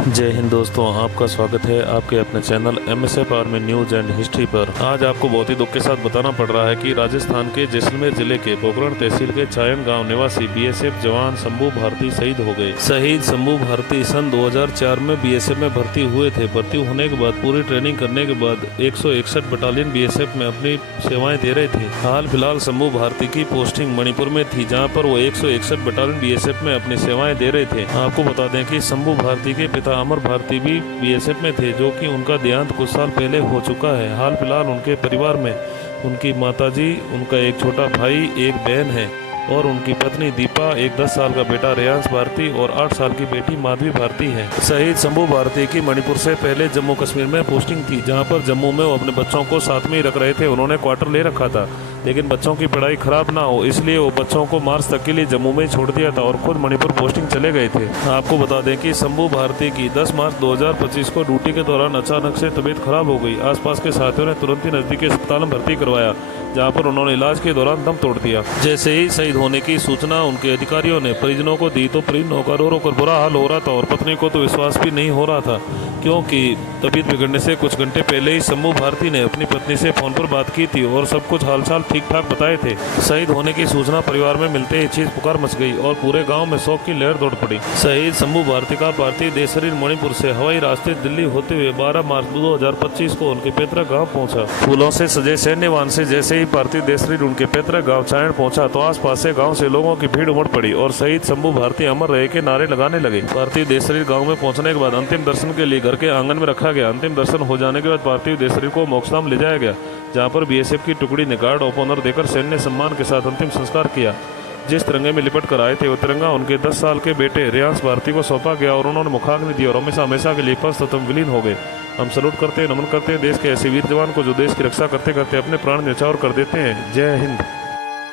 जय हिंद दोस्तों, आपका स्वागत है आपके अपने channel MSF army news and history पर। आज आपको बहुत ही दुख के साथ बताना पड़ रहा है कि राजस्थान के जैसलमेर जिले के पोखरण तहसील के चायन गांव निवासी BSF जवान शंभू भारती शहीद हो गए। शहीद शंभू भारती सन 2004 में BSF में भर्ती हुए थे। भर्ती होने के बाद पूरी ट्रेनिंग करने के बाद 161 बटालियन BSF में अपनी सेवाएं दे रहे थे। हाल फिलहाल शंभू भारती की पोस्टिंग मणिपुर में थी, जहाँ पर वो 161 बटालियन BSF में अपनी सेवाएं दे रहे थे। आपको बता दें कि शंभू भारती के पिता अमर भारती भी BSF में थे, जो कि उनका देहांत कुछ साल पहले हो चुका है। हाल फिलहाल उनके परिवार में उनकी माताजी, उनका एक छोटा भाई, एक बहन है और उनकी पत्नी दीपा, एक 10 साल का बेटा रेयांश भारती और 8 साल की बेटी माधवी भारती है। शहीद शंभू भारती की मणिपुर से पहले जम्मू कश्मीर में पोस्टिंग थी, जहां पर जम्मू में वो अपने बच्चों को साथ में ही रख रहे थे। उन्होंने क्वार्टर ले रखा था, लेकिन बच्चों की पढ़ाई खराब ना हो इसलिए वो बच्चों को मार्च तक के लिए जम्मू में ही छोड़ दिया था और खुद मणिपुर पोस्टिंग चले गए थे। आपको बता दें कि शंभू भारती की 10 मार्च 2025 को ड्यूटी के दौरान अचानक से तबीयत खराब हो गई। आसपास के साथियों ने तुरंत ही नजदीकी अस्पताल में भर्ती करवाया, जहां पर उन्होंने इलाज के दौरान दम तोड़ दिया। जैसे ही शहीद होने की सूचना उनके अधिकारियों ने परिजनों को दी तो परिजनों का रो रो कर बुरा हाल हो रहा था और पत्नी को तो विश्वास भी नहीं हो रहा था, क्योंकि तबीयत बिगड़ने से कुछ घंटे पहले ही शंभू भारती ने अपनी पत्नी से फोन पर बात की थी और सब कुछ हालचाल ठीक ठाक बताए थे। शहीद होने की सूचना परिवार में मिलते ही चीज पुकार मच गई और पूरे गांव में शोक की लहर दौड़ पड़ी। शहीद शंभू भारती का पार्थिव देह शरीर मणिपुर से हवाई रास्ते दिल्ली होते हुए 12 मार्च 2025 को उनके पैतृक गाँव पहुँचा। फूलों से सजे सैन्य वाहन से जैसे ही पार्थिव देह शरीर उनके पैतृक गाँव चायन पहुँचा तो आसपास से गाँव से लोगों की भीड़ उमड़ पड़ी और शहीद शंभू भारती अमर रहे के नारे लगाने लगे। पार्थिव देह शरीर गाँव में पहुँचने के बाद अंतिम दर्शन के लिए घर के आंगन में रखा गया। अंतिम दर्शन हो जाने के बाद पार्थिव देह शरीर को मोक्षधाम ले जाया गया, जहां पर BSF की टुकड़ी ने गार्ड ऑफ ऑनर देकर सैन्य सम्मान के साथ अंतिम संस्कार किया। जिस तिरंगे में लिपट कर आए थे वो तिरंगा उनके 10 साल के बेटे रेयांश भारती को सौंपा गया और उन्होंने मुखाग्नि दी और हमेशा हमेशा के लिए पश्चात विलीन हो गए। हम सलूट करते हैं, नमन करते हैं देश के ऐसे वीर जवान को जो देश की रक्षा करते करते अपने प्राण न्यौछावर कर देते हैं। जय हिंद।